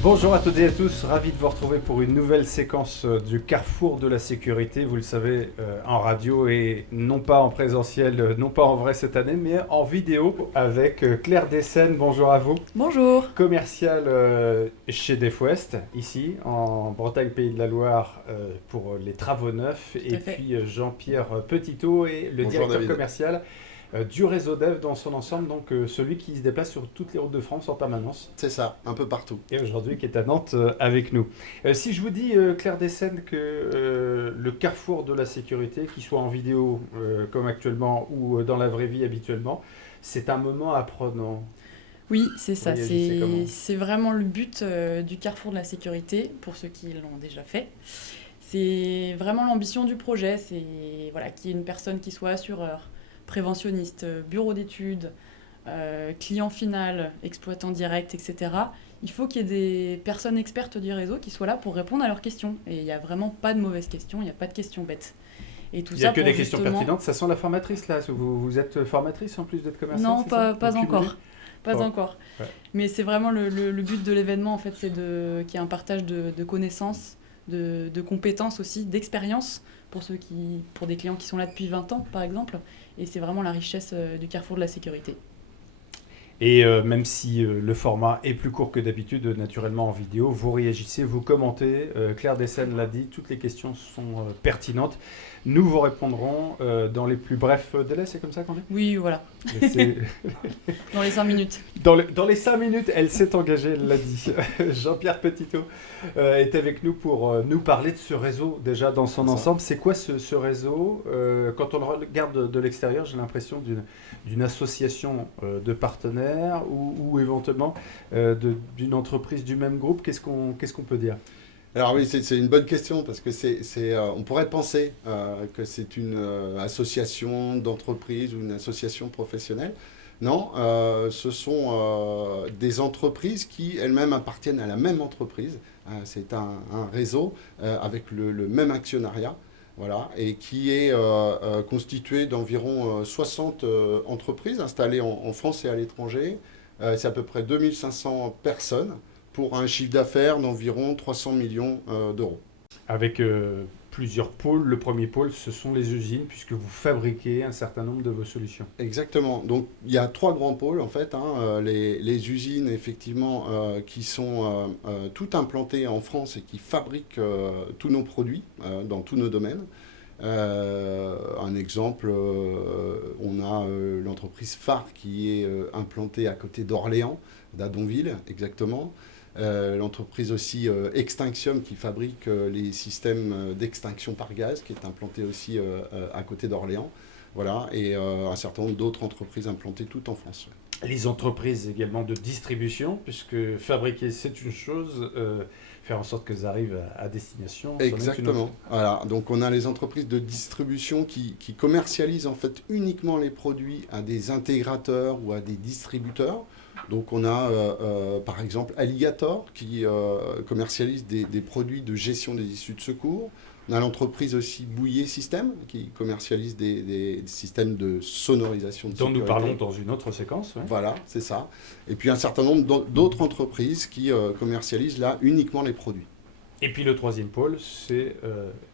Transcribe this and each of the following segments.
Bonjour à toutes et à tous, ravi de vous retrouver pour une nouvelle séquence du Carrefour de la sécurité. Vous le savez, en radio et non pas en présentiel, non pas en vrai cette année, mais en vidéo avec Claire Dessène. Bonjour à vous. Bonjour. Commercial chez Def West, ici en Bretagne, Pays de la Loire, pour les travaux neufs. Tout Et à fait. puis Jean-Pierre Petitot est le Bonjour, directeur David. commercial du réseau Dev dans son ensemble, donc celui qui se déplace sur toutes les routes de France en permanence. C'est ça, un peu partout. Et aujourd'hui qui est à Nantes avec nous. Si je vous dis, Claire Dessène, que le carrefour de la sécurité, qu'il soit en vidéo comme actuellement ou dans la vraie vie habituellement, c'est un moment apprenant. Oui, c'est ça. Réagissez comment ? C'est vraiment le but du Carrefour de la sécurité, pour ceux qui l'ont déjà fait. C'est vraiment l'ambition du projet. C'est voilà, qu'il y ait une personne qui soit assureur, préventionniste, bureau d'études, client final, exploitant direct, etc. Il faut qu'il y ait des personnes expertes du réseau qui soient là pour répondre à leurs questions. Et il n'y a vraiment pas de mauvaises questions, il n'y a pas de questions bêtes. Et tout Il n'y a ça que pour des questions justement... pertinentes. Ça sent la formatrice là. Vous êtes formatrice en plus d'être commercial, Non, c'est pas, ça ? pas Aucune encore. idée ? Pas Oh. encore. Ouais. Mais c'est vraiment le but de l'événement, en fait, c'est qu'il y ait un partage de connaissances, de compétences aussi, d'expériences pour des clients qui sont là depuis 20 ans, par exemple. Et c'est vraiment la richesse du Carrefour de la sécurité. Et même si le format est plus court que d'habitude, naturellement en vidéo, vous réagissez, vous commentez. Claire Dessène l'a dit, toutes les questions sont pertinentes. Nous vous répondrons dans les plus brefs délais, c'est comme ça qu'on dit ? Oui, voilà, C'est- dans les 5 minutes. Dans les 5 minutes, elle s'est engagée, elle l'a dit. Jean-Pierre Petitot est avec nous pour nous parler de ce réseau déjà dans son C'est ça. ensemble. C'est quoi ce réseau ? Quand on le regarde de l'extérieur, j'ai l'impression d'une association de partenaires ou éventuellement d'une entreprise du même groupe. Qu'est-ce qu'on peut dire ? Alors oui, c'est une bonne question parce que on pourrait penser que c'est une association d'entreprise ou une association professionnelle. Non, ce sont des entreprises qui elles-mêmes appartiennent à la même entreprise. C'est un réseau avec le même actionnariat. Voilà, et qui est constitué d'environ 60 entreprises installées en France et à l'étranger. C'est à peu près 2500 personnes pour un chiffre d'affaires d'environ 300 millions d'euros. Avec plusieurs pôles. Le premier pôle, ce sont les usines, puisque vous fabriquez un certain nombre de vos solutions. Exactement. Donc il y a trois grands pôles en fait. Les usines effectivement qui sont toutes implantées en France et qui fabriquent tous nos produits dans tous nos domaines. Un exemple, on a l'entreprise phare qui est implantée à côté d'Orléans, d'Adonville exactement. L'entreprise aussi Extinction qui fabrique les systèmes d'extinction par gaz qui est implantée aussi à côté d'Orléans. Voilà, et un certain nombre d'autres entreprises implantées tout en France. Les entreprises également de distribution, puisque fabriquer c'est une chose, faire en sorte qu'elles arrivent à destination, c'en est une autre. Exactement. Voilà. Donc on a les entreprises de distribution qui commercialisent en fait uniquement les produits à des intégrateurs ou à des distributeurs. Donc on a par exemple Alligator qui commercialise des produits de gestion des issues de secours. On a l'entreprise aussi Bouillet System qui commercialise des systèmes de sonorisation de Dont sécurité. nous parlons dans une autre séquence. Ouais. Voilà, c'est ça. Et puis un certain nombre d'autres entreprises qui commercialisent là uniquement les produits. Et puis le troisième pôle, c'est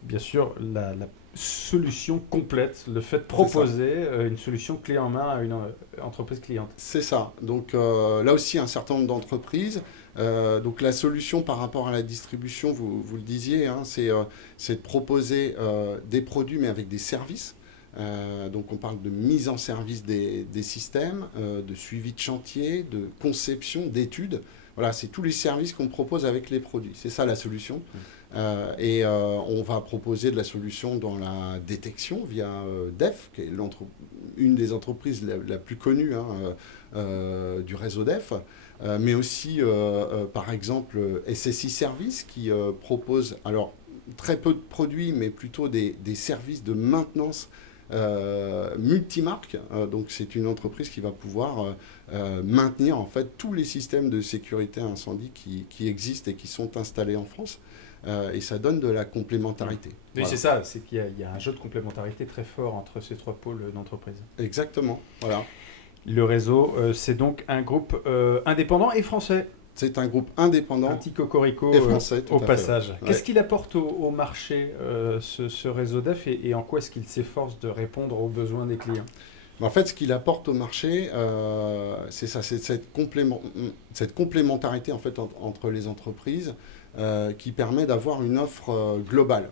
bien sûr la solution complète, le fait de proposer une solution clé en main à une entreprise cliente. C'est ça. Donc là aussi, un certain nombre d'entreprises. Donc la solution par rapport à la distribution, vous le disiez, hein, c'est de proposer des produits mais avec des services. Donc on parle de mise en service des systèmes, de suivi de chantier, de conception, d'études. Voilà, c'est tous les services qu'on propose avec les produits. C'est ça la solution. Et on va proposer de la solution dans la détection via DEF, qui est une des entreprises la plus connue du réseau DEF, mais aussi par exemple SSI Service qui propose alors très peu de produits, mais plutôt des services de maintenance multimarque. Donc c'est une entreprise qui va pouvoir maintenir en fait tous les systèmes de sécurité incendie qui existent et qui sont installés en France. Et ça donne de la complémentarité. Oui, Voilà. c'est ça, c'est qu'il y a un jeu de complémentarité très fort entre ces trois pôles d'entreprise. Exactement, voilà. Le réseau, c'est donc un groupe indépendant et français. C'est un groupe indépendant. Un petit cocorico et français, tout au à fait. passage. Ouais. Qu'est-ce qu'il apporte au marché, ce réseau DEF, et en quoi est-ce qu'il s'efforce de répondre aux besoins des clients? En fait, ce qu'il apporte au marché, c'est ça, c'est cette complémentarité en fait, entre les entreprises qui permet d'avoir une offre globale.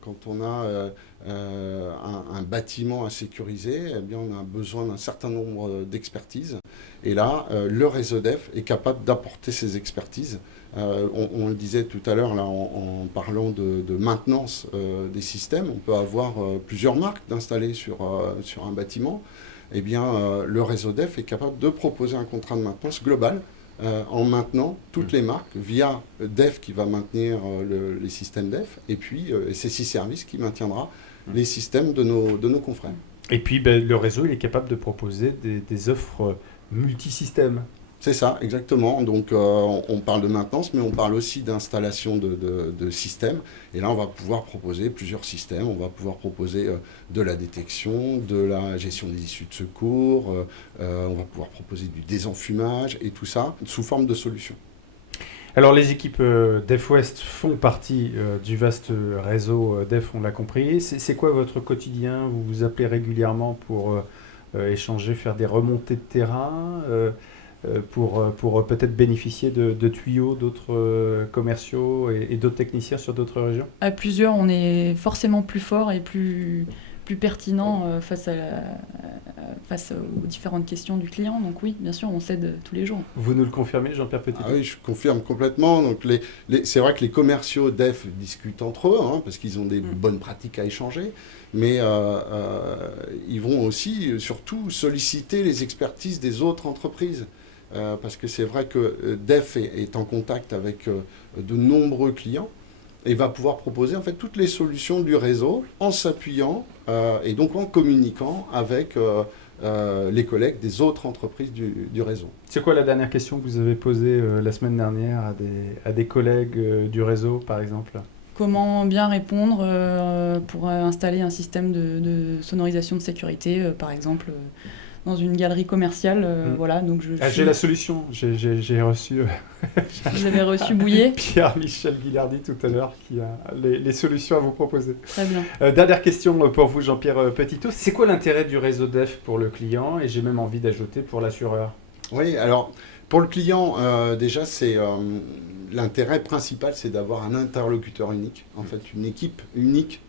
Quand on a un bâtiment à sécuriser, eh bien, on a besoin d'un certain nombre d'expertises. Et là, le réseau DEF est capable d'apporter ces expertises. On le disait tout à l'heure là, en parlant de maintenance des systèmes, on peut avoir plusieurs marques d'installer sur un bâtiment. Eh bien, le réseau DEF est capable de proposer un contrat de maintenance global en maintenant toutes les marques via DEF qui va maintenir les systèmes DEF et puis CC Service qui maintiendra les systèmes de nos confrères. Et puis le réseau, il est capable de proposer des offres multisystèmes. C'est ça, exactement. Donc on parle de maintenance, mais on parle aussi d'installation de systèmes. Et là, on va pouvoir proposer plusieurs systèmes. On va pouvoir proposer de la détection, de la gestion des issues de secours. On va pouvoir proposer du désenfumage et tout ça sous forme de solutions. Alors les équipes DEF West font partie du vaste réseau DEF, on l'a compris. C'est quoi votre quotidien? Vous vous appelez régulièrement pour échanger, faire des remontées de terrain pour peut-être bénéficier de tuyaux d'autres commerciaux et d'autres techniciens sur d'autres régions? À plusieurs, on est forcément plus fort et plus pertinent face aux différentes questions du client. Donc oui, bien sûr, on s'aide tous les jours. Vous nous le confirmez, Jean-Pierre Petitot? Ah oui, je confirme complètement. Donc c'est vrai que les commerciaux DEF discutent entre eux, parce qu'ils ont des bonnes pratiques à échanger, mais ils vont aussi, surtout, solliciter les expertises des autres entreprises. Parce que c'est vrai que DEF est en contact avec de nombreux clients et va pouvoir proposer en fait toutes les solutions du réseau en s'appuyant et donc en communiquant avec les collègues des autres entreprises du réseau. C'est quoi la dernière question que vous avez posée la semaine dernière à des collègues du réseau, par exemple? Comment bien répondre pour installer un système de sonorisation de sécurité, par exemple dans une galerie commerciale. Voilà, donc j'ai la solution. J'ai reçu... Vous avez reçu Bouillet Pierre-Michel Guillardi tout à l'heure qui a les solutions à vous proposer. Très bien. Dernière question pour vous, Jean-Pierre Petitot. C'est quoi l'intérêt du réseau DEF pour le client? Et j'ai même envie d'ajouter pour l'assureur. Oui, alors pour le client, déjà, c'est l'intérêt principal, c'est d'avoir un interlocuteur unique, en fait, une équipe unique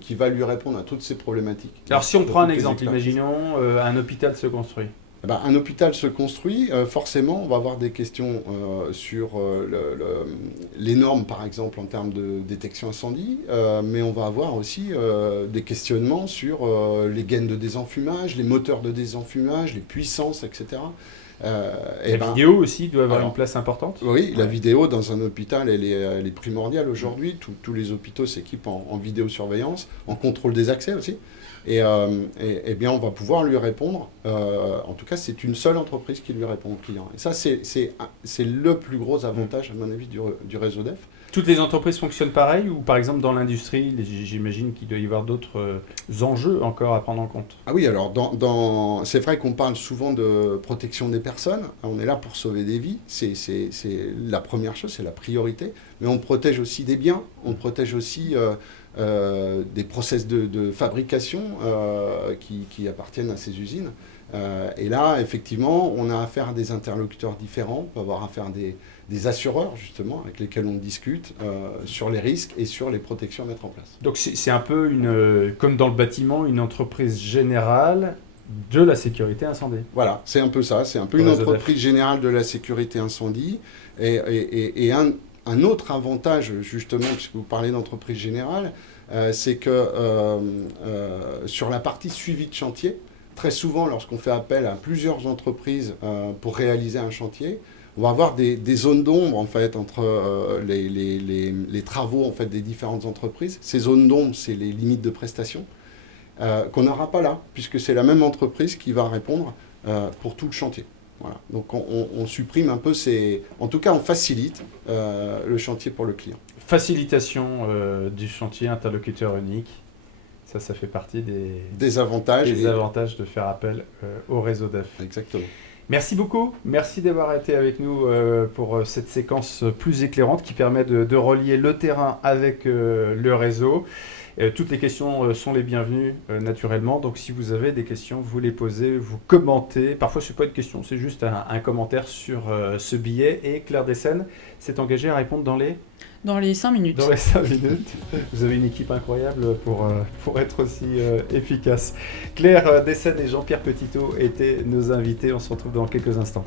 qui va lui répondre à toutes ces problématiques. Alors si on prend un exemple, imaginons un hôpital se construit. Un hôpital se construit, forcément, on va avoir des questions sur les normes, par exemple, en termes de détection incendie, mais on va avoir aussi des questionnements sur les gaines de désenfumage, les moteurs de désenfumage, les puissances, etc. La vidéo aussi doit avoir une place importante. Oui, la vidéo dans un hôpital, elle est primordiale aujourd'hui. Tous les hôpitaux s'équipent en vidéosurveillance, en contrôle des accès aussi. Et bien, on va pouvoir lui répondre. En tout cas, c'est une seule entreprise qui lui répond au client. Et ça, c'est le plus gros avantage, à mon avis, du réseau DEF. Toutes les entreprises fonctionnent pareil, ou par exemple dans l'industrie, j'imagine qu'il doit y avoir d'autres enjeux encore à prendre en compte? Ah oui, alors c'est vrai qu'on parle souvent de protection des personnes. On est là pour sauver des vies. C'est la première chose, c'est la priorité. Mais on protège aussi des biens, on protège aussi des process de fabrication qui appartiennent à ces usines. Et là, effectivement, on a affaire à des interlocuteurs différents. On peut avoir affaire à des assureurs, justement, avec lesquels on discute sur les risques et sur les protections à mettre en place. Donc c'est un peu, comme dans le bâtiment, une entreprise générale de la sécurité incendie. Voilà, c'est un peu ça. C'est un peu une entreprise générale de la sécurité incendie. Et un autre avantage, justement, puisque vous parlez d'entreprise générale, c'est que sur la partie suivi de chantier, très souvent, lorsqu'on fait appel à plusieurs entreprises pour réaliser un chantier, on va avoir des zones d'ombre en fait, entre les travaux en fait, des différentes entreprises. Ces zones d'ombre, c'est les limites de prestation qu'on n'aura pas là, puisque c'est la même entreprise qui va répondre pour tout le chantier. Voilà. Donc on supprime un peu en tout cas on facilite le chantier pour le client. Facilitation du chantier, interlocuteur unique, ça fait partie des avantages. Des avantages de faire appel au réseau DEF. Exactement. Merci beaucoup, merci d'avoir été avec nous pour cette séquence plus éclairante qui permet de relier le terrain avec le réseau. Toutes les questions sont les bienvenues naturellement, donc si vous avez des questions, vous les posez, vous commentez. Parfois ce n'est pas une question, c'est juste un commentaire sur ce billet, et Claire Dessen s'est engagée à répondre dans les 5 minutes. Dans les 5 minutes. Vous avez une équipe incroyable pour être aussi efficace. Claire Dessen et Jean-Pierre Petitot étaient nos invités. On se retrouve dans quelques instants.